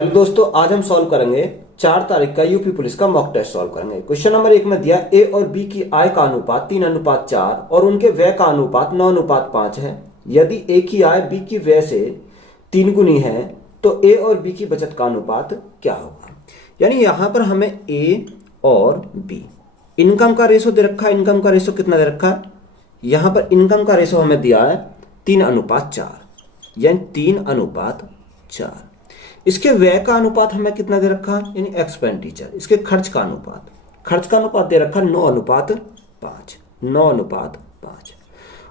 Hello दोस्तों, आज हम सॉल्व करेंगे 4 तारीख का यूपी पुलिस का मॉक टेस्ट सॉल्व करेंगे। क्वेश्चन नंबर 1 में दिया ए और बी की आय का अनुपात 3:4 और उनके व्यय का अनुपात 9:5 है। यदि ए की आय बी की व्यय से 3 गुनी है तो ए और बी की बचत का अनुपात क्या होगा। यानी यहां पर हमें ए और बी इनकम का रेशो दे रखा है। इनकम का रेशो कितना दे रखा है, यहां पर इनकम का रेशो हमें दिया है 3:4, यानी 3:4। इसके व्यय का अनुपात हमें कितना दे रखा है, यानी एक्सपेंडिचर। इसके खर्च का अनुपात दे रखा 9:5। 9:5।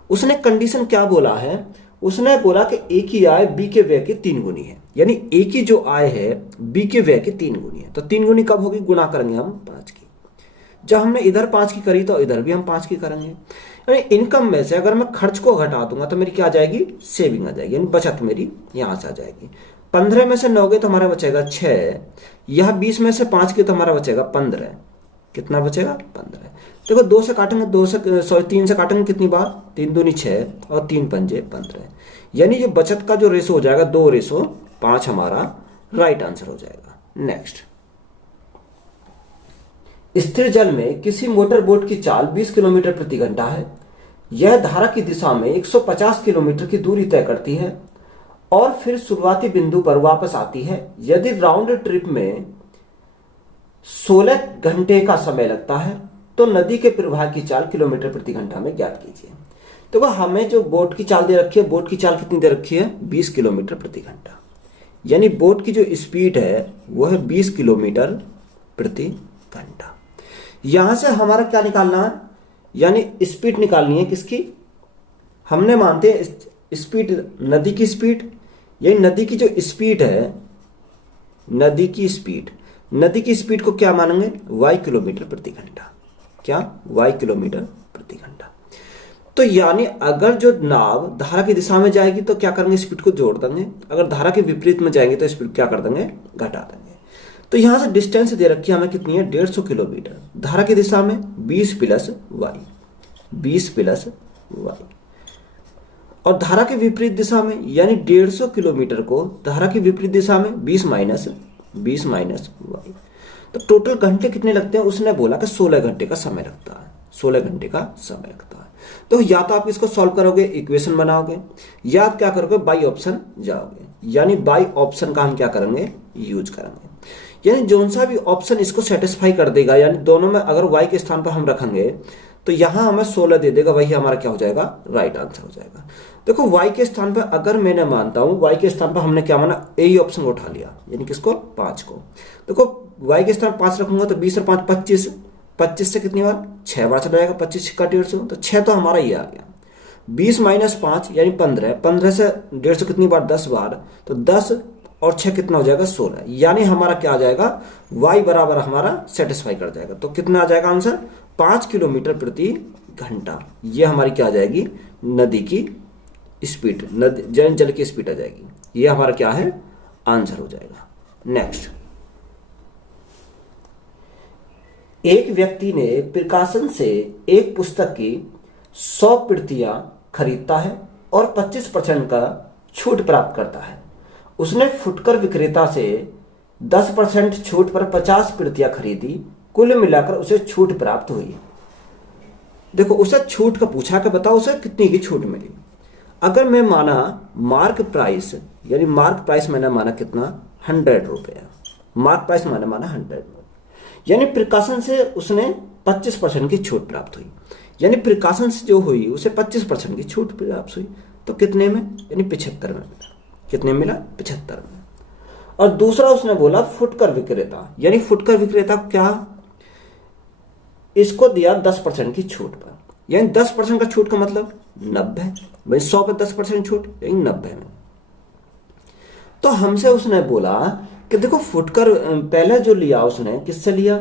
उसने कंडीशन क्या बोला है, उसने बोला कि ए की आय बी के व्यय के 3 गुनी है। यानी ए की जो आय है बी के व्यय के 3 गुनी है। तो 3 गुनी कब होगी, गुना करेंगे हम 5 की। जब हमने इधर 5 की करी तो इधर भी हम 5 की करेंगे। यानी इनकम में से अगर मैं खर्च को घटा दूंगा तो मेरी क्या आ जाएगी, सेविंग आ जाएगी, यानी बचत मेरी यहां से आ जाएगी। 15 में से 9 गए तो हमारा बचेगा 6। यह 20 में से 5 के तो हमारा बचेगा 15। कितना बचेगा, 15। देखो 2 से काटेंगे, 3 से काटेंगे कितनी बार, 3 दूनी 6 और 3 पंजे 15। यानी ये बचत का जो रेशो हो जाएगा 2:5 हमारा राइट आंसर हो जाएगा। नेक्स्ट, स्थिर जल में किसी मोटर बोट की चाल 20 किलोमीटर प्रति घंटा है। यह धारा की दिशा में 150 किलोमीटर की दूरी तय करती है और फिर शुरुआती बिंदु पर वापस आती है। यदि राउंड ट्रिप में 16 घंटे का समय लगता है तो नदी के प्रवाह की चाल किलोमीटर प्रति घंटा में ज्ञात कीजिए। तो हमें जो बोट की चाल दे रखी है, बोट की चाल कितनी दे रखी है, 20 किलोमीटर प्रति घंटा। यानी बोट की जो स्पीड है वो है 20 किलोमीटर प्रति घंटा। यहां से हमारा क्या निकालना है, यानी स्पीड निकालनी है किसकी, हमने मानते हैं स्पीड नदी की स्पीड। यही नदी की जो स्पीड है, नदी की स्पीड को क्या मानेंगे, y किलोमीटर प्रति घंटा। क्या, y किलोमीटर प्रति घंटा। तो यानी अगर जो नाव धारा की दिशा में जाएगी तो क्या करेंगे, स्पीड को जोड़ देंगे। अगर धारा के विपरीत में जाएंगे तो स्पीड क्या कर देंगे, घटा देंगे। तो यहां से डिस्टेंस दे रखी है हमें कितनी है, 150 किलोमीटर। धारा की दिशा में 20 + y और धारा के विपरीत दिशा में यानी 150 किलोमीटर को धारा की विपरीत दिशा में 20 - y। तो टोटल घंटे कितने लगते हैं, उसने बोला कि 16 घंटे का समय लगता है। 16 घंटे का समय लगता है। तो या तो आप इसको सॉल्व करोगे, इक्वेशन बनाओगे, या आप क्या करोगे, बाई ऑप्शन जाओगे। यानी बाई ऑप्शन का हम क्या करेंगे, यूज करेंगे। यानी जोन सा भी ऑप्शन इसको सेटिस्फाई कर देगा, यानी दोनों में अगर y के स्थान पर हम रखेंगे तो यहां हमें 16 दे देगा, वही हमारा क्या हो जाएगा, राइट आंसर हो जाएगा। देखो y के स्थान पर अगर मैंने मानता हूं, y के स्थान पर हमने क्या माना, ए ही ऑप्शन को उठा लिया, यानी किसको, 5 को। देखो y के स्थान 5 रखूंगा तो 20 और 5 25। 25 से कितनी बार, 6 बार चला जाएगा, 25 का 150, तो 6 तो हमारा ये आ गया। 20 - 5 यानी 15। 15 से 150 कितनी बार, 10 बार, तो 10 और 6 कितना हो जाएगा, 16। यानी हमारा क्या आ जाएगा, y बराबर हमारा सेटिस्फाई कर जाएगा। तो कितना आ जाएगा आंसर, 5 किलोमीटर प्रति घंटा। ये हमारी क्या आ जाएगी, नदी की स्पीड, नदी जल की स्पीड आ जाएगी। ये हमारा क्या है, आंसर हो जाएगा। नेक्स्ट, एक व्यक्ति ने प्रकाशन से एक पुस्तक की 100 प्रतियां खरीदता है और 25% का छूट प्राप्त करता है। उसने फुटकर विक्रेता से 10% छूट पर 50 प्रतियां खरीदी। कुल मिलाकर उसे छूट प्राप्त हुई। देखो उसे छूट का पूछा कि बताओ उसे कितनी की छूट मिली। अगर मैं माना मार्क प्राइस, यानी मार्क प्राइस मैंने माना कितना, 100 रुपया। मार्क प्राइस मैंने माना 100, यानी प्रकाशन से उसने 25% की छूट प्राप्त हुई। यानी प्रकाशन से जो हुई उसे 25% की छूट प्राप्त हुई। तो कितने में, यानी 75 में मिला। कितने मिला, 75 में। और दूसरा उसने बोला फुटकर विक्रेता, यानी फुटकर विक्रेता क्या, इसको दिया 10% की छूट पर, यानी 10% का छूट का मतलब 90। भाई 100 पे 10% छूट, यानी 90 में। तो हमसे उसने बोला कि देखो फुटकर पहले जो लिया उसने किससे लिया,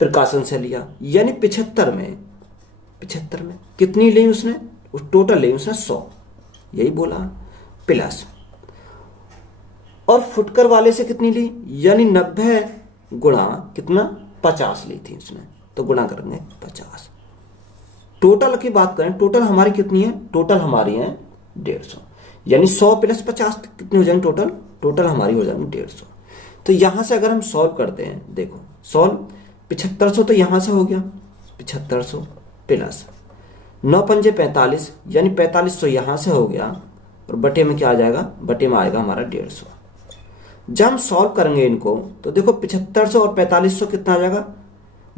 प्रकाशन से लिया, यानी 75 में कितनी ली उसने, उस टोटल ली उसने 100, यही बोला, प्लस और फुटकर वाले से कितनी ली, यानी 90 गुणा कितना, 50 ली थी उसने, तो गुणा करेंगे 50। टोटल की बात करें, टोटल हमारी कितनी है, टोटल हमारी है 150, यानी 100 + 50 कितनी हो जाएंगे, टोटल हमारी हो जाएंगे 150। तो यहां से अगर हम सॉल्व करते हैं, देखो सॉल्व 7500 तो यहां से हो गया 7500 प्लस 9 पंजे 45 यानी 4500 यहां से हो गया और बटे में क्या आ जाएगा, बटे में आएगा हमारा 150। जब हम सॉल्व करेंगे इनको तो देखो 7500 और 4500 कितना आ जाएगा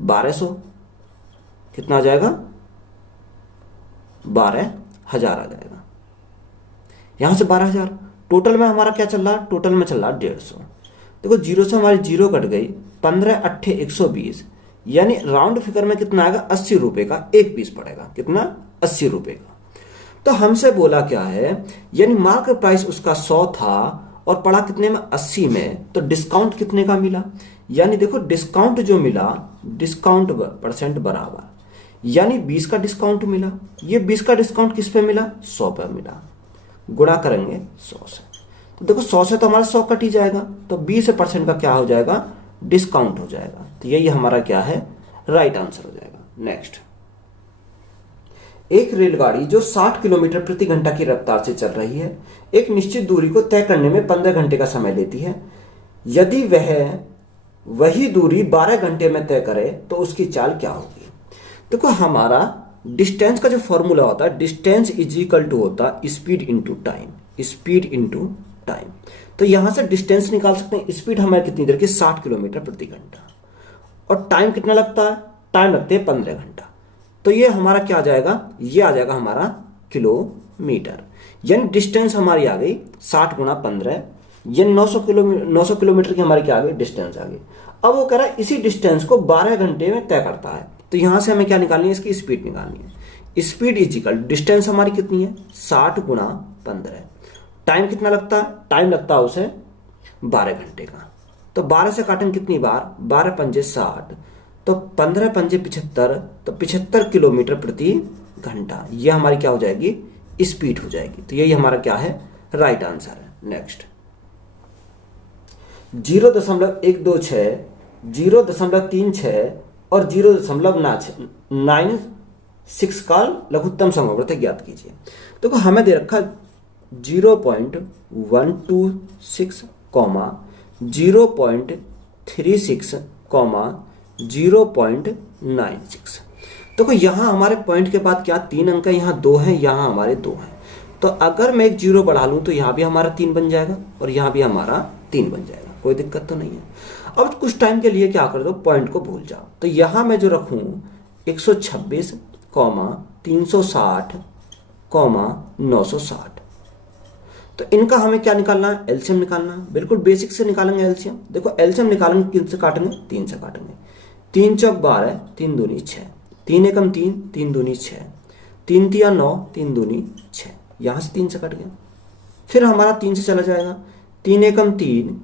1200, कितना आ जाएगा 12,000 आ जाएगा। यहां से 12,000 टोटल में हमारा क्या चल रहा है, टोटल में चल रहा है 150। देखो जीरो से हमारी जीरो कट गई, 15 अट्ठे 120 यानी राउंड फिगर में कितना आएगा 80 रुपए का एक पीस पड़ेगा, कितना 80 रुपए का। तो हमसे बोला क्या है, यानी मार्केट प्राइस उसका 100 था और पड़ा कितने में 80 में, तो डिस्काउंट कितने का मिला, यानी देखो डिस्काउंट जो मिला डिस्काउंट परसेंट बराबर यानी 20 का डिस्काउंट मिला। ये 20 का डिस्काउंट किस पे मिला 100 पे मिला, गुणा करेंगे 100 से। तो देखो 100 से तो हमारा 100 कट ही जाएगा, तो 20% का क्या हो जाएगा डिस्काउंट हो जाएगा। तो यही हमारा क्या है राइट आंसर हो जाएगा। नेक्स्ट, एक रेलगाड़ी जो 60 किलोमीटर प्रति घंटा की रफ्तार से चल रही है एक निश्चित दूरी को तय करने में 15 घंटे का समय लेती है। यदि वह वही दूरी 12 घंटे में तय करे तो उसकी चाल क्या होगी। देखो हमारा डिस्टेंस का जो फॉर्मूला होता है, डिस्टेंस इज इक्वल टू होता है speed into time, speed into time. तो यहां से डिस्टेंस निकाल सकते हैं, स्पीड हमारी कितनी देर की 60 किलोमीटर प्रति घंटा और टाइम कितना लगता है, टाइम लगते हैं 15 घंटा। तो ये हमारा क्या आ जाएगा, ये आ जाएगा हमारा किलोमीटर, यानी डिस्टेंस हमारी आ गई 60 गुणा 15 यानी 900 किलोमीटर की हमारी क्या आ गई डिस्टेंस आ गई। अब वो कह रहा है इसी डिस्टेंस को 12 घंटे में तय करता है, तो यहां से हमें क्या निकालनी है, इसकी स्पीड निकालनी है। स्पीड इज इक्वल डिस्टेंस हमारी कितनी है 60 गुणा 15, टाइम कितना लगता है, टाइम लगता है उसे 12 घंटे का। तो 12 से काटेंगे कितनी बार, 12 पंजे 60 तो 15 पंजे 75 तो 75 किलोमीटर प्रति घंटा, ये हमारी क्या हो जाएगी स्पीड हो जाएगी। तो यही हमारा क्या है राइट आंसर है। नेक्स्ट, 0.126 0.36 और 0.96 का लघुत्तम समवर्त ज्ञात कीजिए। देखो हमें दे रखा 0.126 0.36 0.96। देखो यहां हमारे पॉइंट के बाद क्या 3 अंक है, यहां 2 है, यहां हमारे 2 हैं। तो अगर मैं एक 0 बढ़ा लूं तो यहां भी हमारा 3 बन जाएगा और यहां भी हमारा 3 बन जाएगा, कोई दिक्कत तो नहीं है। अब कुछ टाइम के लिए क्या कर दो, पॉइंट को भूल जाओ। तो यहां मैं जो रखूं 126, 360, 960, तो इनका हमें क्या निकालना है एलसीएम निकालना है। बिल्कुल बेसिक से निकालेंगे एलसीएम। देखो एलसीएम निकालेंगे किससे काटेंगे 3 से काटेंगे। 3 चौक 12 3 दूनी 6, 3 एकम 3 3 दूनी 6, 3 तिया 9 3 दूनी 6, यहां से 3 से कट गया। फिर हमारा 3 से चला जाएगा, 3 एकम 3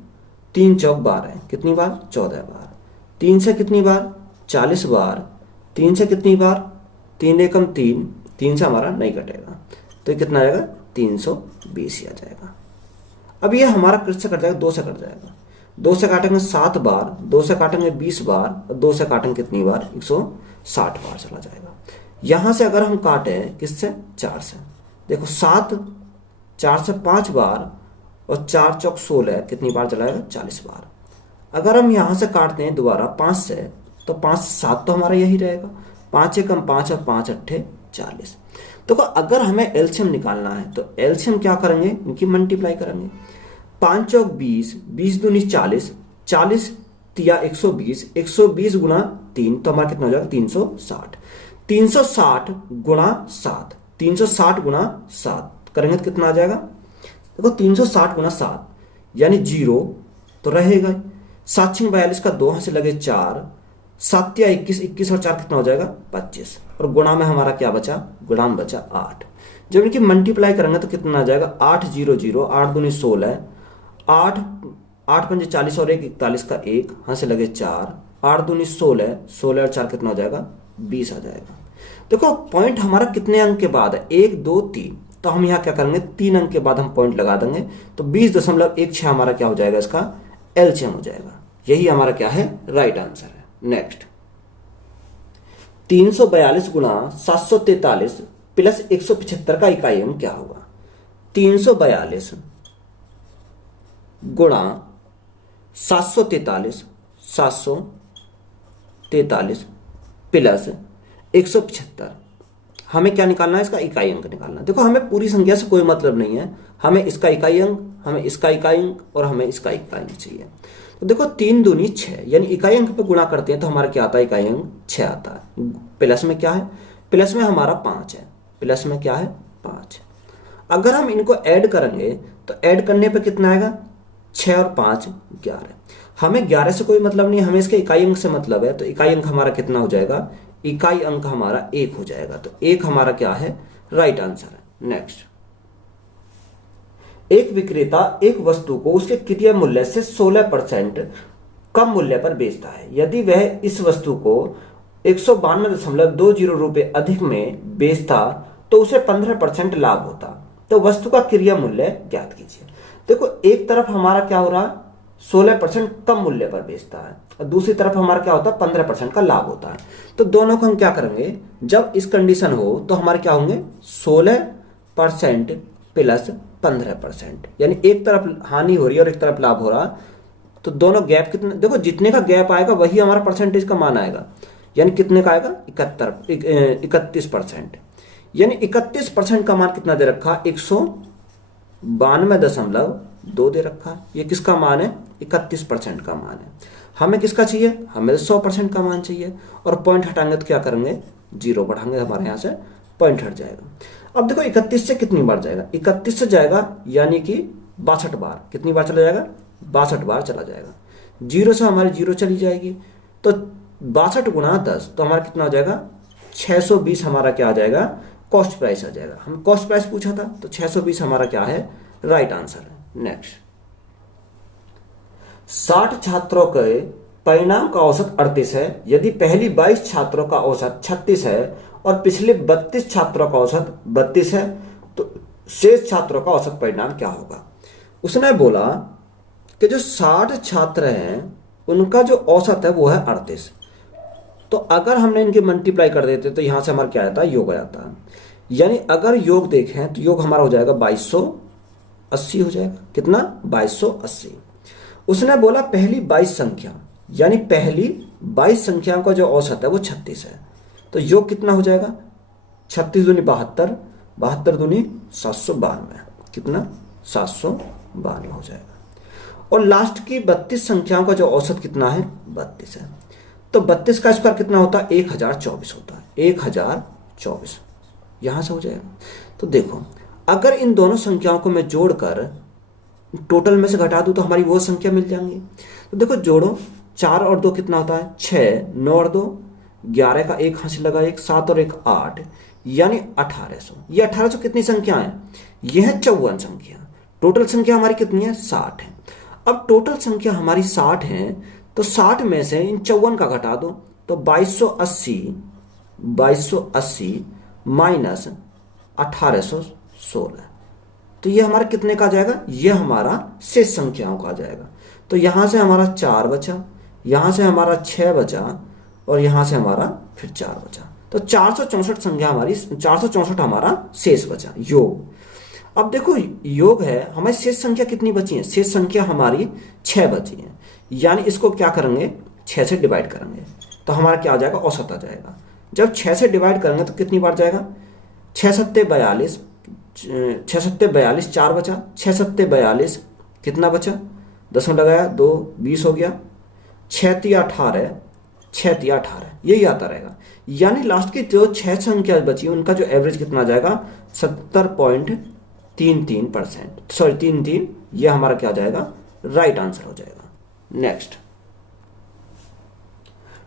3 चौक 12 कितनी बार 14 बार, 3 से कितनी बार 40 बार, 3 से कितनी बार 3 एकम 3 3 से हमारा नहीं कटेगा तो कितना आएगा 320 आ जाएगा। अब ये हमारा किससे कट जाएगा 2 से कट जाएगा। 2 से काटेंगे 7 बार, 2 से काटेंगे 20 बार और 2 से काटेंगे कितनी बार 160 बार चला जाएगा। यहां से अगर हम काटें किससे 4 से, देखो 7 4 से 5 बार और 4 चौक 16 कितनी बार चलाएगा 40 बार। अगर हम यहां से काटते हैं दोबारा 5 से तो 5 से 7 तो हमारा यही रहेगा, 5 एकम 5 और 5 अट्ठे 40। तो अगर हमें एलसीएम निकालना है तो एलसीएम क्या करेंगे इनकी मल्टीप्लाई करेंगे। 5 चौक 20 20 दूनी 40 40 तिया 120 120 गुणा 3 तो हमारा कितना हो जाएगा 360 360 गुणा 7 360 गुणा 7 करेंगे तो कितना आ जाएगा। देखो 360 गुणा 7 यानी 0 तो रहेगा। 7 6 42 का 2 से लगे 4 7 या 21 21 और 4 कितना हो जाएगा 25 और गुणा में हमारा क्या बचा, गुणा में बचा 8। जब इनकी मल्टीप्लाई करेंगे तो कितना आ जाएगा 8 0 0 8 दूनी 16 8 8 पंजे 40 और 1 41 का 1 यहाँ से लगे 4 8 दूनी 16 16 और 4 कितना हो जाएगा 20 आ जाएगा। देखो पॉइंट हमारा कितने अंक के बाद है 1 2 3, तो हम यहाँ क्या करेंगे 3 अंक के बाद हम पॉइंट लगा देंगे तो 20.16 हमारा क्या हो जाएगा इसका एलसीएम हो जाएगा। यही हमारा क्या है राइट आंसर है। नेक्स्ट, 342 गुणा 743 प्लस 175 का इकाई अंक क्या होगा। 342 गुणा 743 प्लस 175। हमें क्या निकालना है? इसका इकाई अंक निकालना है। देखो हमें पूरी संख्या से कोई मतलब नहीं है, हमें इसका इकाई अंक, हमें इसका इकाई अंक और हमें इसका इकाई अंक चाहिए। तो देखो 3 दूनी 6, यानी इकाई अंक पे गुणा करते हैं तो हमारा क्या आता है? इकाई अंक 6 आता है। प्लस में क्या है? प्लस में हमारा 5 है। प्लस में क्या है? 5। अगर हम इनको ऐड करेंगे तो ऐड करने पे कितना आएगा? 6 और 5 11। हमें 11 से कोई मतलब नहीं, हमें इसके इकाई अंक से मतलब है। तो इकाई अंक हमारा कितना हो जाएगा? इकाई अंक हमारा 1 हो जाएगा। तो 1 हमारा क्या है? राइट आंसर है। नेक्स्ट, एक विक्रेता एक वस्तु को उसके क्रय मूल्य से 16% कम मूल्य पर बेचता है। यदि वह इस वस्तु को 192.20 रुपए अधिक में बेचता तो उसे 15% लाभ होता। तो वस्तु का क्रय मूल्य ज्ञात कीजिए। देखो एक तरफ हमारा क्या हो रहा है? 16% कम मूल्य पर बेचता है और दूसरी तरफ हमारा क्या होता है? 15% का लाभ होता है। तो दोनों को हम क्या करेंगे? जब इस कंडीशन हो तो हमारे क्या होंगे? 16% प्लस 15%, यानी एक तरफ हानि हो रही है और एक तरफ लाभ हो रहा। तो दोनों गैप कितना? देखो जितने का गैप आएगा वही हमारा परसेंटेज का मान आएगा। यानी कितने का आएगा? 31%। यानी 31% का मान कितना दे रखा? 192.2 दे रखा। ये किसका मान है? 31% का मान है। हमें किसका चाहिए? हमें 100% का मान चाहिए। और पॉइंट हटाएंगे तो क्या करेंगे? 0 बढ़ाएंगे, हमारे यहाँ से पॉइंट हट जाएगा। अब देखो 31 से कितनी बार जाएगा? 31 से जाएगा यानी कि 62 बार। कितनी बार चला जाएगा? 62 बार चला जाएगा। 0 से हमारी 0 चली जाएगी। तो 62 गुणा 10 तो हमारा कितना हो जाएगा? 620 हमारा क्या आ जाएगा? कॉस्ट प्राइस आ जाएगा। हम कॉस्ट प्राइस पूछा था तो 620 हमारा क्या है? राइट आंसर है। नेक्स्ट, 60 छात्रों के परिणाम का औसत 38 है। यदि पहली 22 छात्रों का औसत 36 है और पिछले 32 छात्रों का औसत 32 है तो शेष छात्रों का औसत परिणाम क्या होगा? उसने बोला कि जो 60 छात्र हैं उनका जो औसत है वो है 38। तो अगर हमने इनके मल्टीप्लाई कर देते तो यहां से हमारा क्या आता है? योग आ जाता है। यानी अगर योग देखें तो योग हमारा हो जाएगा 2280 हो जाएगा। कितना? 2280। उसने बोला पहली 22 संख्या, यानी पहली 22 संख्याओं का जो औसत है वो 36 है। तो योग कितना हो जाएगा? 36 दूनी 72, 72 दूनी 792। कितना? 792 हो जाएगा। और लास्ट की 32 संख्याओं का जो औसत कितना है? 32 है। तो 32 का स्क्वायर कितना होता है? 1024 होता है। 1024 यहां से हो जाएगा। तो देखो अगर इन दोनों संख्याओं को मैं जोड़कर टोटल में से घटा दूं तो हमारी वो संख्या मिल जाएंगी। तो देखो जोड़ो, 4 और 2 कितना होता है? 6, 9 और 2 11 का 1 हासिल लगा, 1 7 और 1 8, यानी 1800। ये 1800 कितनी संख्या है? यह है 54 संख्या। टोटल संख्या हमारी कितनी है? 60 है। अब टोटल संख्या हमारी 60 है तो 60 में से इन 54 का घटा दो तो 2280 माइनस 1816। तो ये हमारा कितने का आ जाएगा? ये हमारा शेष संख्याओं का आ जाएगा। तो यहां से हमारा 4 बचा, यहां से हमारा 6 बचा और यहां से हमारा फिर 4 बचा। तो 464 संख्या हमारी, 464 हमारा शेष बचा योग। अब देखो योग है, हमारी शेष संख्या कितनी बची है? शेष संख्या हमारी 6 बची है। यानी इसको क्या करेंगे? 6 से डिवाइड करेंगे तो हमारा क्या आ जाएगा? औसत आ जाएगा। जब 6 से डिवाइड करेंगे तो कितनी बार जाएगा? 6 सत्ते 42, 6 सत्ते 42, 4 बचा, 6 सत्ते 42 कितना बचा? 10 में लगाया 2, 20 हो गया। 6 तिया 18, 6 तिया 18 यही आता रहेगा। यानी लास्ट की जो 6 संख्या बची उनका जो एवरेज कितना आ जाएगा? 70.33%। सॉरी 33, ये हमारा क्या आ जाएगा? राइट आंसर हो जाएगा। नेक्स्ट,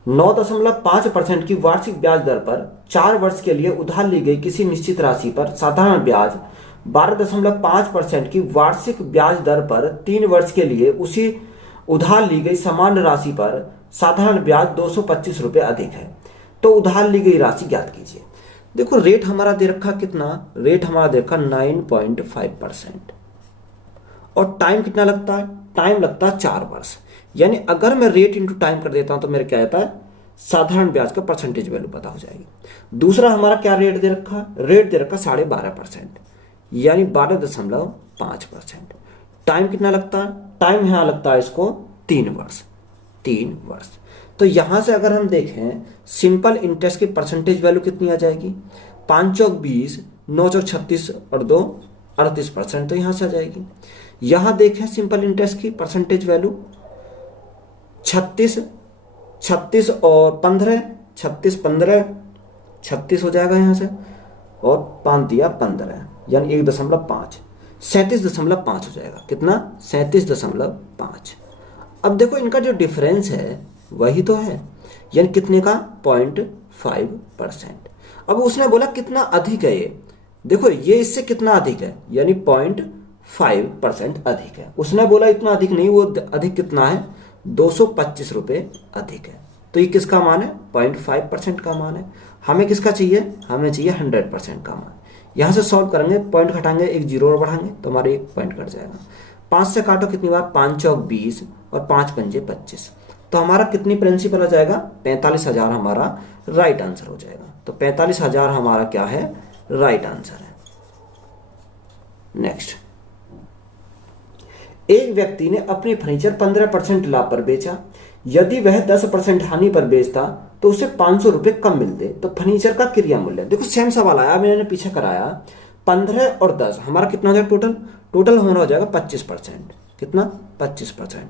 9.5% की वार्षिक ब्याज दर पर 4 वर्ष के लिए उधार ली गई किसी निश्चित राशि पर साधारण ब्याज 12.5% की वार्षिक ब्याज दर पर 3 वर्ष के लिए उसी उधार ली गई समान राशि पर साधारण ब्याज 225 रुपए अधिक है। तो उधार ली गई राशि ज्ञात कीजिए। देखो रेट हमारा दे रखा कितना? रेट हमारा दे रखा 9.5% और टाइम कितना लगता है? टाइम लगता है 4 वर्ष। यानी अगर मैं रेट इंटू टाइम कर देता हूं तो मेरे क्या आता है? साधारण ब्याज का परसेंटेज वैल्यू पता हो जाएगी। दूसरा हमारा क्या रेट दे रखा? रेट दे रखा 12.5%, यानी 12.5%। टाइम कितना लगता है? टाइम यहां लगता है इसको 3 वर्ष, 3 वर्ष। तो यहां से अगर हम देखें सिंपल इंटरेस्ट की परसेंटेज वैल्यू कितनी आ जाएगी, 5 चौक 20, 9 चौक 36 और 2 38%, तो यहां से आ जाएगी। यहां देखें सिंपल इंटरेस्ट की परसेंटेज वैल्यू 36, 36 और 15, 36 15 36 हो जाएगा यहां से, और 5 दिया 15 यानी 1.5, 37.5 हो जाएगा। कितना? 37.5। अब देखो इनका जो डिफरेंस है वही तो है, यानी कितने का? 0.5%। अब उसने बोला कितना अधिक है ये, देखो ये इससे कितना अधिक है, यानी 0.5% अधिक है। उसने बोला इतना अधिक नहीं, वो अधिक कितना है? 225 रुपये अधिक है। तो ये किसका मान है? 0.5% का मान है। हमें किसका चाहिए? हमें चाहिए 100% का मान। यहां से सॉल्व करेंगे, पॉइंट घटाएंगे, एक जीरो और बढ़ाएंगे तो हमारे एक पॉइंट कट जाएगा। 5 से काटो कितनी बार? 5 चौक 20 और 5 पंजे 25, तो हमारा कितनी प्रिंसिपल आ जाएगा? 45,000 हमारा राइट आंसर हो जाएगा। तो 45,000 हमारा क्या है? राइट आंसर है। नेक्स्ट, एक व्यक्ति ने अपनी फर्नीचर 15% लाभ पर बेचा। यदि वह 10% हानि पर बेचता तो उसे 500 रुपए कम मिलते। तो फर्नीचर का क्रिया मूल्य, देखो सेम सवाल आया, मैंने पीछे कराया। 15 और 10 हमारा कितना हो जाएगा? टोटल हमारा हो जाएगा 25%। कितना? 25%।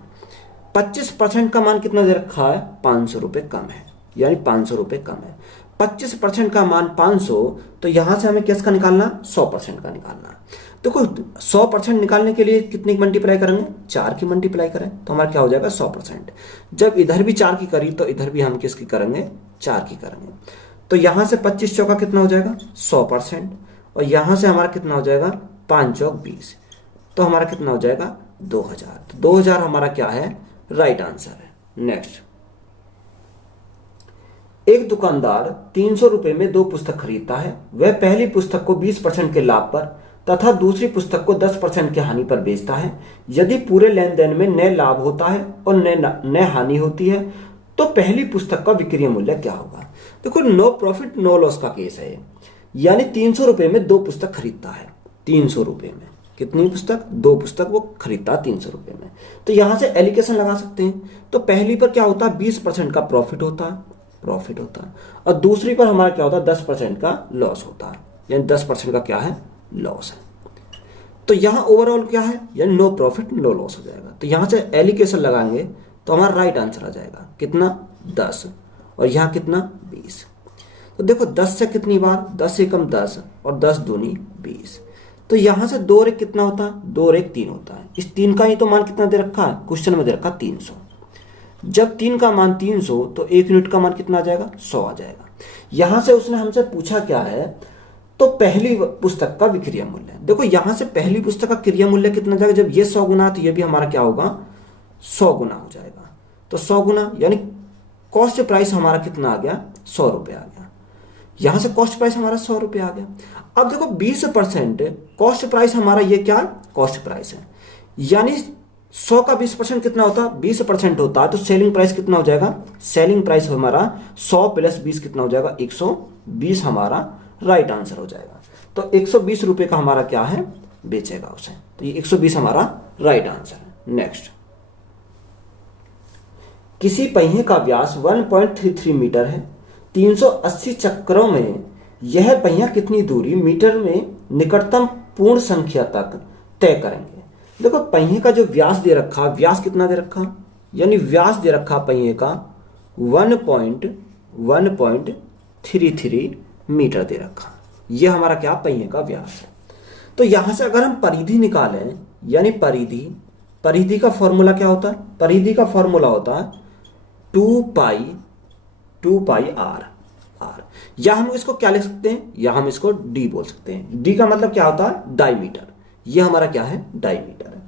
25% का मान कितना दे रखा है? 500 रुपए कम है, यानी 500 रुपए कम है। 25% का मान 500, तो यहां से हमें किसका निकालना? 100% का निकालना। देखो 100% निकालने के लिए कितनी मल्टीप्लाई करेंगे? 4 की मल्टीप्लाई करें तो हमारा क्या हो जाएगा? 100%। जब इधर भी 4 की करी तो इधर भी हम किसकी करेंगे? 4 की करेंगे। तो यहां से 25 चौका कितना हो जाएगा? 100%। और यहां से हमारा कितना हो जाएगा? 5 चौक 20, तो हमारा कितना हो जाएगा? 2000। तो 2000 हमारा क्या है? राइट आंसर है। नेक्स्ट, एक दुकानदार 300 रुपए में 2 पुस्तक खरीदता है। वह पहली पुस्तक को 20% के लाभ पर तथा दूसरी पुस्तक को 10% की हानि पर बेचता है। यदि पूरे लेन देन में न लाभ होता है और न हानि होती है तो पहली पुस्तक का विक्रय मूल्य क्या होगा? देखो नो प्रॉफिट नो लॉस का केस है, यानी 300 रुपए में 2 पुस्तक खरीदता है। 300 रुपए में कितनी पुस्तक? 2 पुस्तक वो खरीदता 300 रुपए में। तो यहां से एलिकेशन लगा सकते हैं। तो पहली पर क्या होता है? 20% का प्रॉफिट होता है, और दूसरी पर हमारा क्या होता है? 10% का लॉस होता है, यानी 10% का क्या है? लॉस है। तो यहां ओवरऑल क्या है? यानी नो प्रॉफिट नो लॉस हो जाएगा। तो यहां से एलिकेशन लगाएंगे तो हमारा राइट आंसर आ जाएगा। कितना? 10, और यहां कितना? 20। तो देखो 10 से कितनी बार? 10 से कम 10, और 10 दूनी 20। तो यहां से 2 और 1 कितना होता है? 2 और 1 3 होता है। इस 3 का ही तो मान कितना दे रखा है? क्वेश्चन में दे रखा 300। जब 3 का मान 300 तो 1 यूनिट का मान कितना आ जाएगा? 100 आ जाएगा। यहां से उसने हमसे पूछा क्या है? तो पहली पुस्तक का विक्रय मूल्य। देखो यहां से पहली पुस्तक का क्रय मूल्य कितना जाएगा? जब ये 100 गुना तो ये भी हमारा क्या होगा? 100 गुना हो जाएगा। तो 100 गुना यानी कॉस्ट प्राइस हमारा कितना आ गया? 100 रुपए आ गया। यहां से कॉस्ट प्राइस हमारा 100 रुपए आ गया। अब देखो 20% कॉस्ट प्राइस हमारा ये क्या? कॉस्ट प्राइस है, यानी 100 का 20% कितना होता है? 20% होता है। तो सेलिंग प्राइस कितना हो जाएगा? सेलिंग प्राइस हमारा 100 प्लस 20 कितना हो जाएगा? 120 हमारा राइट आंसर हो जाएगा। तो 120 रुपए का हमारा क्या है? बेचेगा उसे। तो ये 120 हमारा राइट आंसर है। नेक्स्ट, किसी पहिए का व्यास 1.33 मीटर है। 380 चक्रों में यह पहिया कितनी दूरी मीटर में निकटतम पूर्ण संख्या तक तय करेंगे? देखो पहिए का जो व्यास दे रखा, व्यास कितना दे रखा? यानी व्यास दे रखा पहिए का 1.33 मीटर दे रखा। यह हमारा क्या? पहिए का व्यास है। तो यहां से अगर हम परिधि निकालें, यानी परिधि का फॉर्मूला क्या होता है? परिधि का फॉर्मूला होता है 2 पाई आर। या हम इसको क्या लिख सकते हैं? या हम इसको डी बोल सकते हैं। डी का मतलब क्या होता है? डायमीटर। यह हमारा क्या है? डायमीटर है।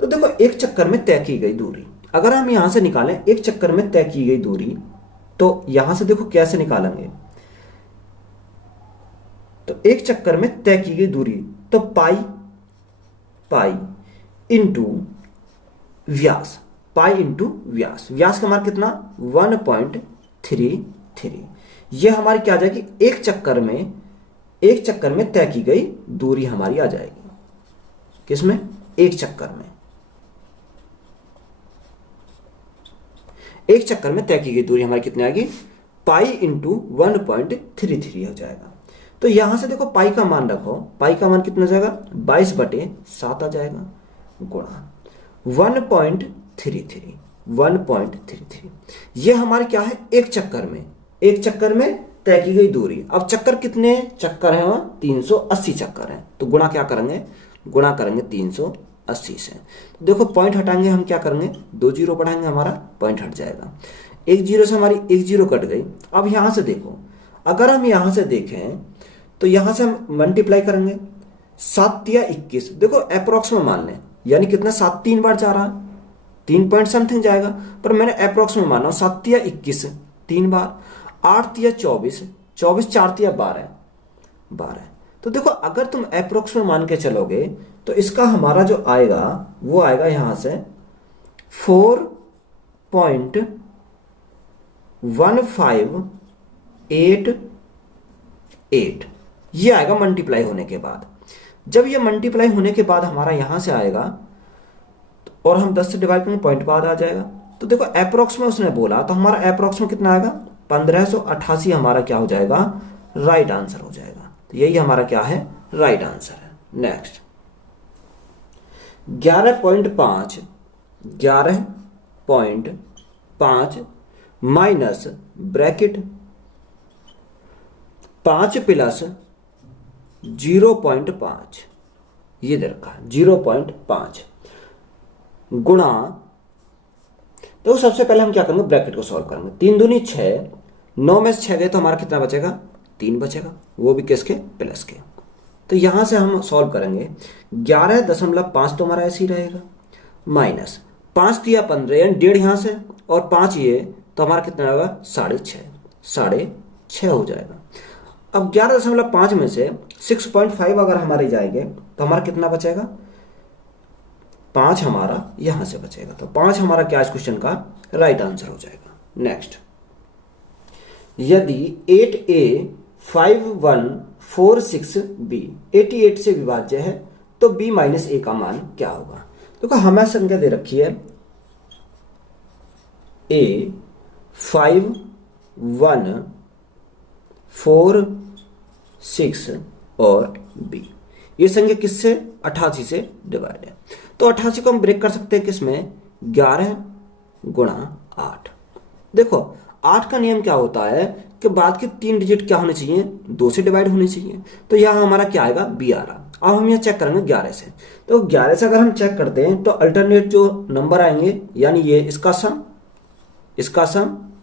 तो देखो एक चक्कर में तय की गई दूरी, अगर हम यहां से निकालें एक चक्कर में तय की गई दूरी, तो यहां से देखो कैसे निकालेंगे? तो एक चक्कर में तय की गई दूरी, तो पाई इंटू व्यास, व्यास का मान कितना? 1.33। यह हमारी क्या आ जाएगी? एक चक्कर में तय की गई दूरी हमारी आ जाएगी। किसमें? एक चक्कर में। एक चक्कर में तय की गई दूरी हमारी कितनी आएगी, पाई इंटू 1.33 हो जाएगा। तो यहां से देखो पाई का मान रखो, पाई का मान कितना हो जाएगा, 22/7 आ जाएगा, गुणा 1.33। ये हमारे क्या है, एक चक्कर में तय की गई दूरी। अब चक्कर कितने चक्कर हैं, वहां 380 चक्कर हैं। तो गुणा क्या करेंगे, गुणा करेंगे 380 से। तो देखो पॉइंट हटाएंगे हम, क्या करेंगे, 2 जीरो बढ़ाएंगे, हमारा पॉइंट हट जाएगा। 1 जीरो से हमारी 1 जीरो कट गई। अब यहां से देखो, अगर हम यहां से देखें तो यहां से हम मल्टीप्लाई करेंगे, 7 या 21, देखो अप्रोक्स में मान लें, यानी कितना, 7 3 बार जा रहा है, 3 पॉइंट समथिंग जाएगा, पर मैंने अप्रोक्स में माना 7 या 21 3 बार, 8 या 24, 4 या 12। तो देखो अगर तुम अप्रोक्स में मान के चलोगे तो इसका हमारा जो आएगा वो आएगा यहां से 4.1588, ये आएगा मल्टीप्लाई होने के बाद। जब ये मल्टीप्लाई होने के बाद हमारा यहां से आएगा और हम 10 से डिवाइड करेंगे, पॉइंट बाद आ जाएगा। तो देखो अप्रोक्स में उसने बोला, तो हमारा अप्रोक्स में कितना आएगा, 1588 हमारा क्या हो जाएगा, राइट आंसर हो जाएगा। तो यही हमारा क्या है, राइट आंसर है। नेक्स्ट 11.5 माइनस ब्रैकेट 5 प्लस 0.5, ये दे रखा है 0.5 गुणा, तो सबसे पहले हम क्या करेंगे, ब्रैकेट को सॉल्व करेंगे। 3 दूनी 6, 9 में से 6 गए तो हमारा कितना बचेगा, 3 बचेगा, वो भी किसके, प्लस के। तो यहां से हम सॉल्व करेंगे, 11.5 तो हमारा ऐसे ही रहेगा, माइनस 5 दिया 15, यानी 1.5 यहां से और 5 ये, तो हमारा कितना होगा, 6.5 हो जाएगा। अब 11.5 में से 6.5 अगर हमारे जाएंगे तो हमारा कितना बचेगा, 5 हमारा यहां से बचेगा। तो 5 हमारा क्या इस क्वेश्चन का राइट आंसर हो जाएगा। नेक्स्ट, यदि 8a5146b 88 से विभाज्य है तो b माइनस a का मान क्या होगा। देखो हमें संख्या दे रखी है a 5 1 4 6 और b, ये संख्या किससे, 88 से डिवाइड है। तो 88 को हम ब्रेक कर सकते हैं किसमें, 11 गुणा 8। देखो 8 का नियम क्या होता है कि बाद के 3 डिजिट क्या होने चाहिए, 2 से डिवाइड होने चाहिए। तो यहाँ हमारा क्या आएगा, b आ रहा। अब हम यहाँ चेक करेंगे 11 से। तो 11 से अगर हम चेक करते हैं तो अल्टरनेट जो नंबर आएंगे, यानी ये इसका सम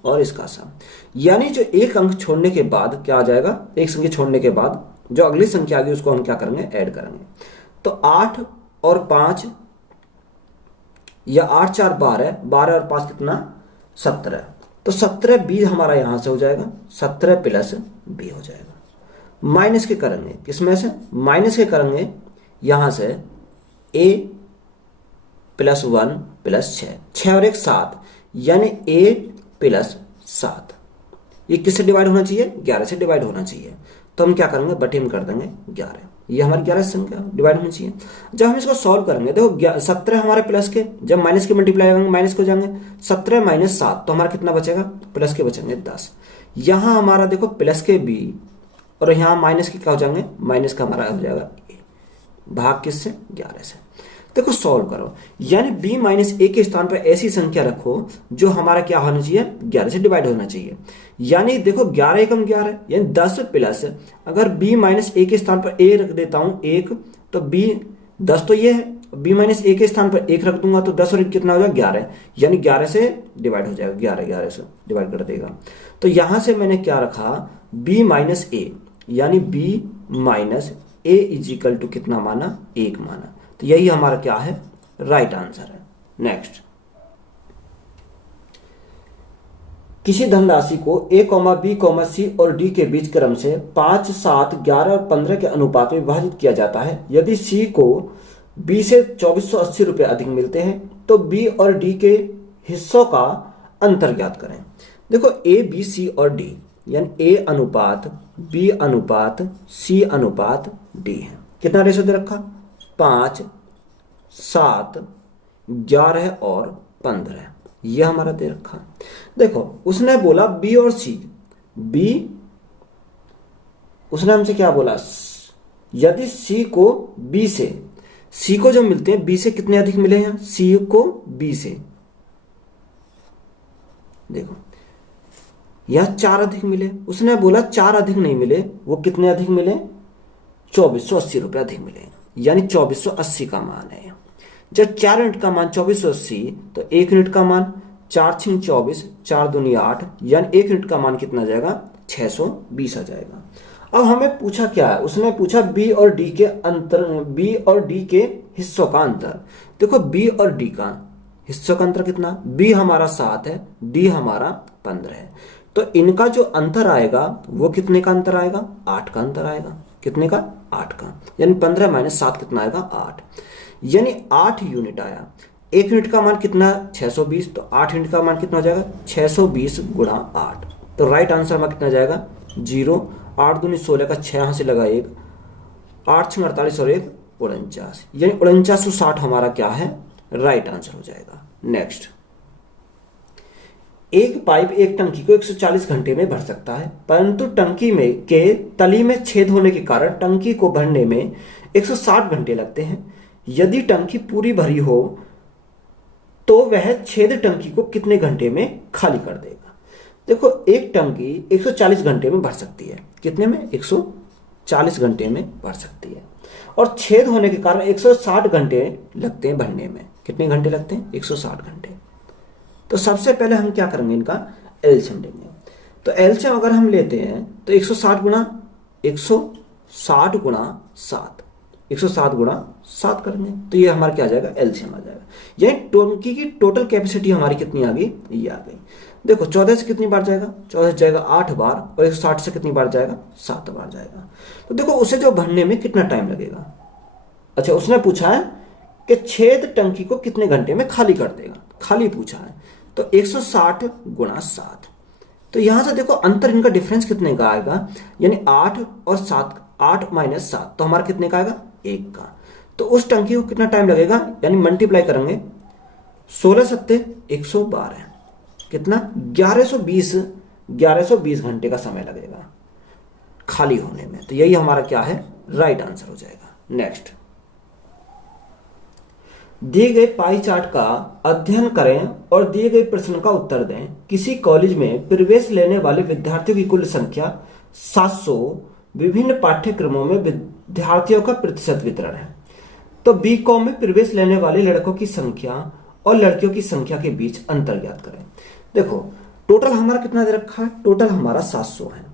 और इसका सम, यानी जो एक अंक छोड़ने के बाद क्या आ जाएगा, एक संख्या छोड़ने के बाद जो अगली संख्या आ गई उसको हम क्या करेंगे, ऐड करेंगे। तो 8 और 5 या 8 4 12, 12 और 5 कितना, 17। तो 17 b हमारा यहां से हो जाएगा, 17 प्लस b हो जाएगा। माइनस के करेंगे किसमें से, माइनस के करेंगे यहां से a प्लस 1 प्लस 6 और 1 7, यानी a प्लस 7। ये किससे डिवाइड होना चाहिए, 11 से डिवाइड होना चाहिए। तो हम क्या करेंगे, बटे में कर देंगे 11, ये हमारी 11 संख्या डिवाइड होनी चाहिए। जब हम इसको सॉल्व करेंगे, देखो 17 हमारे प्लस के, जब माइनस के मल्टीप्लाई होंगे माइनस को जाएंगे, 17 माइनस 7 तो हमारा कितना बचेगा, प्लस के बचेंगे 10। यहाँ हमारा देखो प्लस के b और यहाँ माइनस के क्या हो जाएंगे, माइनस का हमारा हो जाएगा a, भाग किससे, 11 से। देखो सॉल्व करो, यानी b माइनस a के स्थान पर ऐसी संख्या रखो जो हमारा क्या होना चाहिए, 11 से डिवाइड होना चाहिए। यानी देखो 11 एकम 11, यानी 10 प्लस, अगर b माइनस a के स्थान पर a रख देता हूं 1, तो b 10 तो ये है, b माइनस a के स्थान पर 1 रख दूंगा तो 10 और 1 कितना हो जाएगा, 11, यानी 11 से डिवाइड हो जाएगा, 11 से डिवाइड कर देगा। तो यहां से मैंने क्या रखा, b माइनस a, यानी b minus a is equal to कितना माना, 1 माना। तो यही हमारा क्या है, राइट आंसर है। नेक्स्ट, किसी धनराशि को a, b, c और d के बीच क्रम से 5, 7, 11 और 15 के अनुपात में विभाजित किया जाता है। यदि c को b से 2480 रुपये अधिक मिलते हैं तो b और d के हिस्सों का अंतर ज्ञात करें। देखो a, b, c और d, यानी a अनुपात b अनुपात c अनुपात d है। कितना रेशो दे रखा, 5, 7, 11 और 15। ये हमारा दे रखा है। देखो उसने बोला बी और सी, बी उसने हमसे क्या बोला, यदि सी को बी से, सी को जो मिलते हैं बी से कितने अधिक मिले हैं, सी को बी से, देखो यह 4 अधिक मिले। उसने बोला 4 अधिक नहीं मिले, वो कितने अधिक मिले, 2480 रुपये अधिक मिले, यानी 2480 का मान है। जब 4 यूनिट का मान 2480, तो 1 यूनिट का मान 4 छिंग 24, 4 दूनी 8, यानी 1 यूनिट का मान कितना जाएगा, 620 आ जाएगा। अब हमें पूछा क्या है, उसने पूछा बी और डी के अंतर, बी और डी के हिस्सों का अंतर। देखो बी और डी का हिस्सों का अंतर कितना, बी हमारा 7 है, डी हमारा 15 है, तो इनका जो अंतर आएगा वो कितने का अंतर आएगा, 8 का अंतर आएगा। कितने का, 8 का, यानी 15 माइनस 7 कितना आएगा, 8, यानी 8 यूनिट आया। 1 यूनिट का मान कितना, 620, तो 8 यूनिट का मान कितना हो जाएगा, 620 गुणा 8, तो राइट आंसर हमारा कितना जाएगा, 0। 8 दूनी 16 का 6 यहाँ से लगा 1, 8 6 48 और 1 49, यानी 4960 हमारा क्या है, राइट आंसर हो जाएगा। नेक्स्ट, एक पाइप एक टंकी को 140 घंटे में भर सकता है, परंतु टंकी में के तली में छेद होने के कारण टंकी को भरने में 160 घंटे लगते हैं। यदि टंकी पूरी भरी हो तो वह छेद टंकी को कितने घंटे में खाली कर देगा। देखो एक टंकी 140 घंटे में भर सकती है, कितने में, 140 घंटे में भर सकती है, और छेद होने के कारण 160 घंटे लगते हैं भरने में। कितने घंटे लगते हैं, 160 घंटे। तो सबसे पहले हम क्या करेंगे, इनका एलसीएम लेंगे। तो एलसीएम अगर हम लेते हैं तो 160 गुणा 7, 160 गुणा 7 करेंगे, तो ये हमारा क्या आ जाएगा, एलसीएम आ जाएगा। यानी टंकी की टोटल कैपेसिटी हमारी कितनी आ गई, ये आ गई। देखो 14 से कितनी बार जाएगा, 14 से जाएगा 8 बार, और 160 से कितनी बार जाएगा, 7 बार जाएगा। तो देखो उसे जो भरने में कितना टाइम लगेगा। अच्छा उसने पूछा है कि छेद टंकी को कितने घंटे में खाली कर देगा, खाली पूछा है, तो 160 गुणा 7। तो यहां से देखो अंतर इनका डिफरेंस कितने का आएगा, यानी 8 और 7, 8 माइनस 7, तो हमारा कितने का आएगा, 1 का। तो उस टंकी को कितना टाइम लगेगा, यानी मल्टीप्लाई करेंगे, 16 सत्ते 112, कितना, 1120 घंटे का समय लगेगा खाली होने में। तो यही हमारा क्या है, राइट आंसर हो जाएगा। नेक्स्ट, दिए गए पाई चार्ट का अध्ययन करें और दिए गए प्रश्न का उत्तर दें। किसी कॉलेज में प्रवेश लेने वाले विद्यार्थियों की कुल संख्या 700, विभिन्न पाठ्यक्रमों में विद्यार्थियों का प्रतिशत वितरण है। तो बीकॉम में प्रवेश लेने वाले लड़कों की संख्या और लड़कियों की संख्या के बीच अंतर ज्ञात करें। देखो टोटल हमारा कितना दे रखा है, टोटल हमारा 700 है।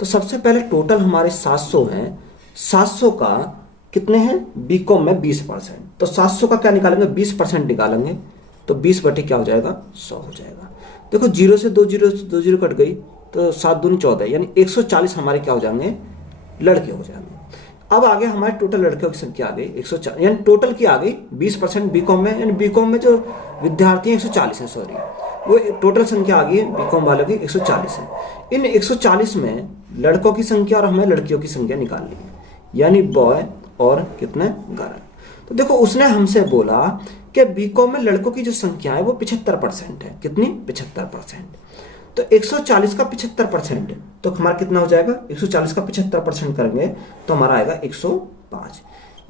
तो सबसे पहले टोटल हमारे 700 हैं, 700 का कितने हैं, बीकॉम में 20%, तो 700 का क्या निकालेंगे, 20% निकालेंगे, तो 20 बटे क्या हो जाएगा, 100 हो जाएगा। देखो 0 से 2 जीरो कट गई, तो 7 दूनी 14, यानी 140 हमारे क्या हो जाएंगे, लड़के हो जाएंगे। अब आगे हमारे टोटल लड़कियों की संख्या आ गई 140, यानी टोटल की आ गई 20% बीकॉम में, यानी बीकॉम में जो विद्यार्थी हैं 140 है, सॉरी वो टोटल संख्या आ गई है बीकॉम वालों की 140 है। इन 140 में लड़कों की संख्या और हमें लड़कियों की संख्या निकालनी है, यानी बॉय और कितने, गर्ल। तो देखो उसने हमसे बोला कि बीकॉम में लड़कों की जो संख्या है वो 75% है, कितनी, 75%। तो 140 का 75%, तो हमारा कितना हो जाएगा, 140 का 75% करेंगे तो हमारा आएगा 105,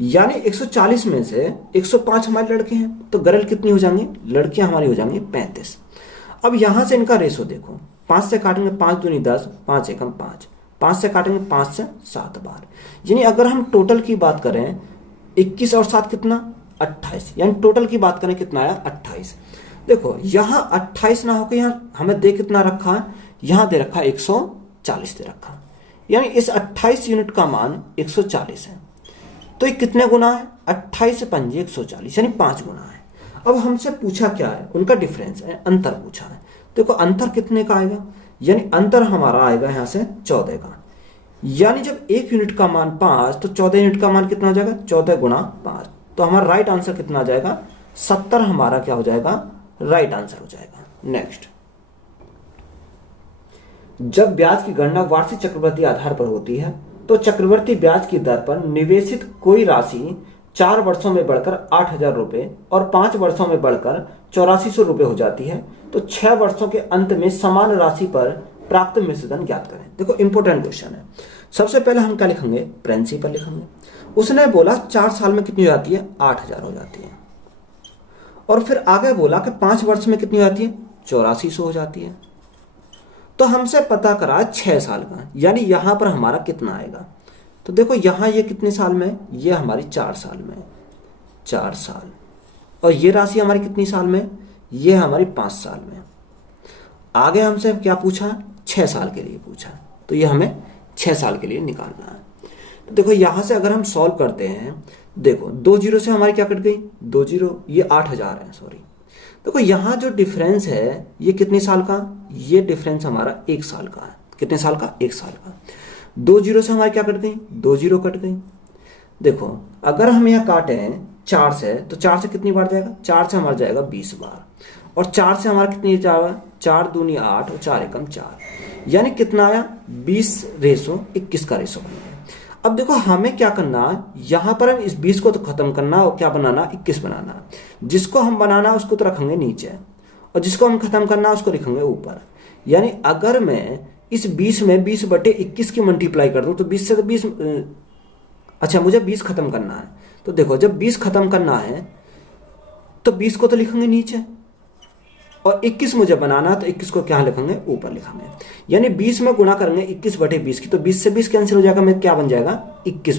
यानी 140 में से 105 हमारे लड़के हैं, तो गर्ल कितनी हो जाएंगी, लड़कियां हमारी हो जाएंगी 35। अब यहां से इनका रेशो देखो, 5 से काटेंगे 5 दूनी 10, 5 एकम 5, 5 से काटेंगे 5 से 7 बार, यानी अगर हम टोटल की बात करें 21 और 7 कितना, 28, यानी टोटल की बात करें कितना आया, 28। देखो यहां 28 ना होकर यहां हमें दे कितना रखा है, यहां दे रखा है 140 दे रखा है, यानी इस 28 यूनिट का मान 140 है। तो ये कितने गुना है, 28 से 5 140, यानी 5 गुना है। अब हमसे पूछा क्या है, उनका डिफरेंस है, अंतर पूछा है। देखो अंतर कितने का आएगा, यानी अंतर हमारा आएगा यहां से 14 का, यानी जब 1 यूनिट का मान 5 तो 14 यूनिट का मान कितना हो जाएगा, 14 गुणा 5, तो हमारा राइट आंसर कितना आ जाएगा, 70 हमारा क्या हो जाएगा, राइट आंसर हो जाएगा। नेक्स्ट, जब ब्याज की गणना वार्षिक चक्रवृद्धि आधार पर होती है तो चक्रवृद्धि ब्याज की दर पर निवेशित कोई राशि 4 वर्षों में बढ़कर 8,000 रुपये और 5 वर्षों में बढ़कर 8400 रुपये हो जाती है, तो 6 वर्षों के अंत में समान राशि पर प्राप्त मिश्रधन ज्ञात करें। देखो इंपॉर्टेंट क्वेश्चन है। सबसे पहले हम क्या लिखेंगे, प्रिंसिपल लिखेंगे। उसने बोला 4 साल में कितनी हो जाती है, 8,000 हो जाती है। और फिर आगे बोला कि 5 वर्ष में कितनी हो जाती है, 8400 हो जाती है। तो हमसे पता करा 6 साल का, यानी यहां पर हमारा कितना आएगा। तो देखो यहां ये कितने साल में, ये हमारी 4 साल में, 4 साल। और ये राशि हमारी कितनी साल में, ये हमारी 5 साल में। आगे हमसे क्या पूछा, 6 साल के लिए पूछा, तो ये हमें 6 साल के लिए निकालना है। तो देखो यहां से अगर हम सॉल्व करते हैं, देखो 2 जीरो से हमारी क्या कट गई, 2 जीरो, ये 8,000 है, सॉरी। देखो यहां जो डिफरेंस है ये कितने साल का, ये डिफरेंस हमारा 1 साल का है। कितने साल का, 1 साल का। 2 जीरो से हमारी क्या कट गई, 2 जीरो कट गई। देखो अगर हम यहाँ काटें 4 से, तो 4 से कितनी बार जाएगा, 4 से हमारा जाएगा 20 बार। और 4 से हमारा कितनी जाएगा, 4 दूनी 8 और 4 एकम 4, यानी कितना आया, 20:21 का रेशो बन गया। अब देखो हमें क्या करना है, यहां पर हम इस 20 को तो खत्म करना और क्या बनाना, 21 बनाना। जिसको हम बनाना उसको तो रखेंगे नीचे, और जिसको हम खत्म करना उसको लिखेंगे ऊपर। यानी अगर मैं इस 20 में 20/21 की मल्टीप्लाई कर दूं, तो 20 से तो 20, अच्छा मुझे 20 खत्म करना है। तो देखो जब 20 खत्म करना है तो 20 को तो लिखेंगे नीचे, और 21 मुझे बनाना है तो 21 को क्या लिखेंगे, ऊपर लिखेंगे। यानी 20 में गुणा करेंगे 21/20 की, तो 20 से 20 कैंसिल हो जाएगा, मैं क्या बन जाएगा, 21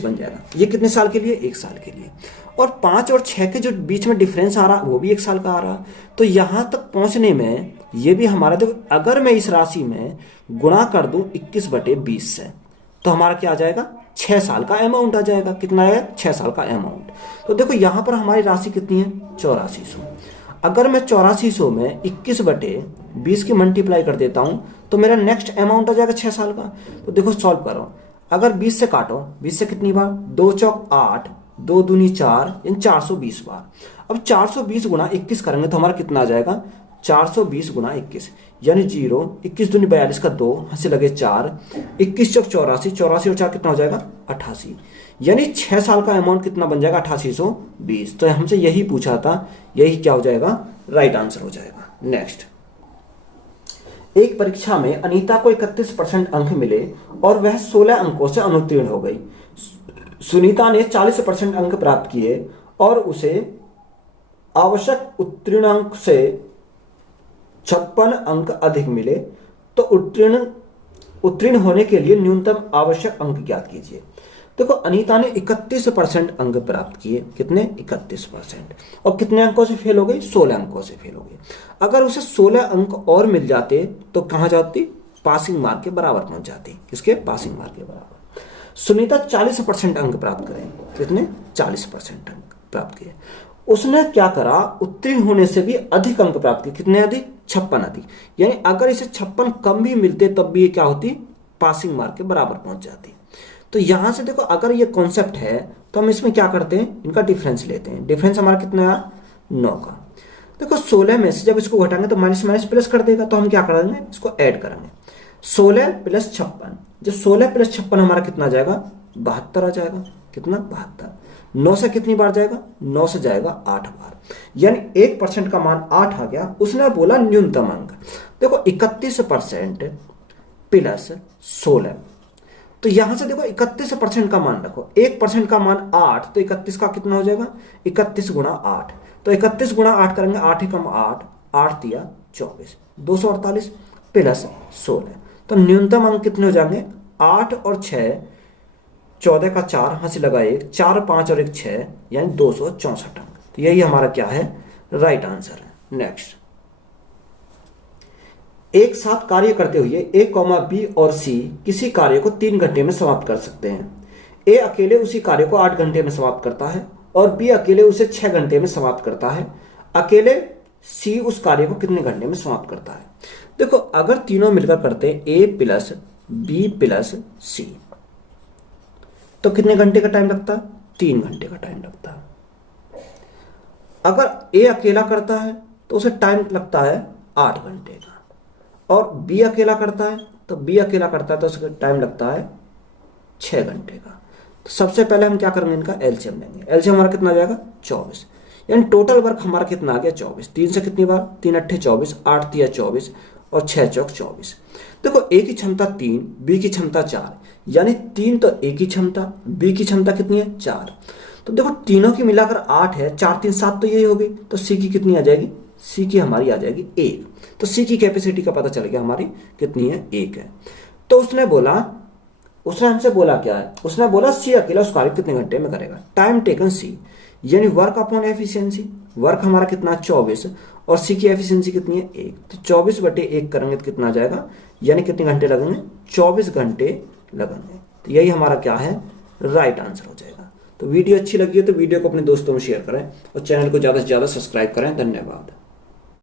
बन जाएगा। ये कितने साल के लिए, 1 साल के लिए। और 5 और 6 के जो बीच में डिफरेंस आ रहा वो भी 1 साल का आ रहा। तो यहां तक पहुंचने में ये भी हमारा, देखो अगर मैं इस राशि में गुणा कर दूं 21/20 से, तो हमारा क्या आ जाएगा, 6 साल का अमाउंट आ जाएगा। कितना है, 6 साल का अमाउंट। तो देखो यहां पर हमारी राशि कितनी है, 8400। अगर मैं 8400 में 21/20 की मल्टीप्लाई कर देता हूं, तो मेरा नेक्स्ट अमाउंट आ जाएगा 6 साल का। तो देखो सॉल्व करो, अगर 20 से काटो, 20 से कितनी बार, 2 चौक 8, 2 दूनी 4, यानी 420 बार। अब 420 गुणा 21 करेंगे तो हमारा कितना आ जाएगा, 420 गुणा 21, यानी 0, 21 दूनी 42 का 2, हंसी लगे 4, 21 चौक 84, 84 और 4 कितना हो जाएगा, 88। यानी 6 साल का अमाउंट कितना बन जाएगा, 8820। तो हमसे यही पूछा था, यही क्या हो जाएगा, राइट आंसर हो जाएगा। नेक्स्ट, एक परीक्षा में अनीता को 31% अंक मिले और वह 16 अंकों से अनुत्तीर्ण हो गई। सुनीता ने 40% अंक प्राप्त किए और उसे आवश्यक उत्तीर्ण अंक से 56 अंक अधिक मिले, तो उत्तीर्ण होने के लिए न्यूनतम आवश्यक अंक ज्ञात कीजिए। देखो अनीता ने 31% अंक प्राप्त किए, कितने, 31%, और कितने अंकों से फेल हो गई, 16 अंकों से फेल हो गई। अगर उसे 16 अंक और मिल जाते तो कहां जाती, पासिंग मार्क के बराबर पहुंच जाती। किसके, पासिंग मार्क के बराबर। सुनीता 40% अंक प्राप्त करें, कितने, 40% अंक प्राप्त किए। उसने क्या करा, उत्तीर्ण होने से भी अधिक अंक प्राप्त किए, कितने अधिक, 56 अधिक। यानी अगर इसे 56 कम भी मिलते तब भी ये क्या होती, पासिंग मार्क के बराबर पहुंच जाती। तो यहां से देखो अगर ये कॉन्सेप्ट है तो हम इसमें क्या करते हैं, इनका डिफरेंस लेते हैं। डिफरेंस हमारा कितना है, 9 का। देखो 16 में से जब इसको घटाएंगे तो माइनस माइनस प्लस कर देगा, तो हम क्या करेंगे, इसको ऐड करेंगे। 16 + 56, जब 16 + 56 हमारा कितना आ जाएगा, 72 आ जाएगा। कितना, 72। 9 से कितनी बार जाएगा, 9 से जाएगा 8 बार, यानी 1% का मान 8 आ गया। उसने बोला न्यूनतम अंक। देखो 31% + 16, तो यहां से देखो 31% का मान रखो, 1% का मान 8, तो 31 का कितना हो जाएगा, 31 × 8। तो 31 × 8 करेंगे, 8 एकम 8, 8 तिया 24, 248 + 16। तो न्यूनतम अंक कितने हो जाएंगे, 8 और 6, 14 का 4, हंसी लगा 1, 4 5 और 1 6, यानी 264 अंक। तो यही हमारा क्या है, राइट आंसर है। नेक्स्ट, एक साथ कार्य करते हुए A, B और C किसी कार्य को 3 घंटे में समाप्त कर सकते हैं। A अकेले उसी कार्य को 8 घंटे में समाप्त करता है और B अकेले उसे 6 घंटे में समाप्त करता है। अकेले C उस कार्य को कितने घंटे में समाप्त करता है। देखो अगर तीनों मिलकर करते हैं A + B + C, तो कितने घंटे का टाइम लगता है, 3 घंटे का टाइम लगता है। अगर A अकेला करता है तो उसे टाइम लगता है 8 घंटे का, और B अकेला करता है तो उसका टाइम लगता है 6 घंटे का। तो सबसे पहले हम क्या करेंगे, इनका एलसीएम लेंगे। एलसीएम हमारा कितना आ जाएगा 24, यानी टोटल वर्क हमारा कितना आ गया 24। 3 से कितनी बार, 3 अट्ठे 24, 8 तिया 24 और 6 चौक 24। देखो ए की क्षमता 3, बी की क्षमता 4, यानी 3 तो ए की क्षमता, बी की क्षमता कितनी है 4। तो देखो तीनों की मिलाकर 8 है, 4 3 7 तो यही होगी। तो सी की कितनी आ जाएगी, सी की हमारी आ जाएगी 1। तो सी की कैपेसिटी का पता चल गया हमारी कितनी है, 1 है। तो उसने हमसे बोला क्या है, उसने बोला सी अकेला उस कार्य कितने घंटे में करेगा। टाइम टेकन सी, यानी वर्क अपॉन एफिशिएंसी। वर्क हमारा कितना 24 और सी की एफिशिएंसी कितनी है 1। तो 24/1 करेंगे तो कितना आ जाएगा, यानी कितने घंटे लगेंगे 24 घंटे लगेंगे। तो यही हमारा क्या है, राइट आंसर हो जाएगा। तो वीडियो अच्छी लगी हो तो वीडियो को अपने दोस्तों में शेयर करें और चैनल को ज़्यादा से ज़्यादा सब्सक्राइब करें। धन्यवाद।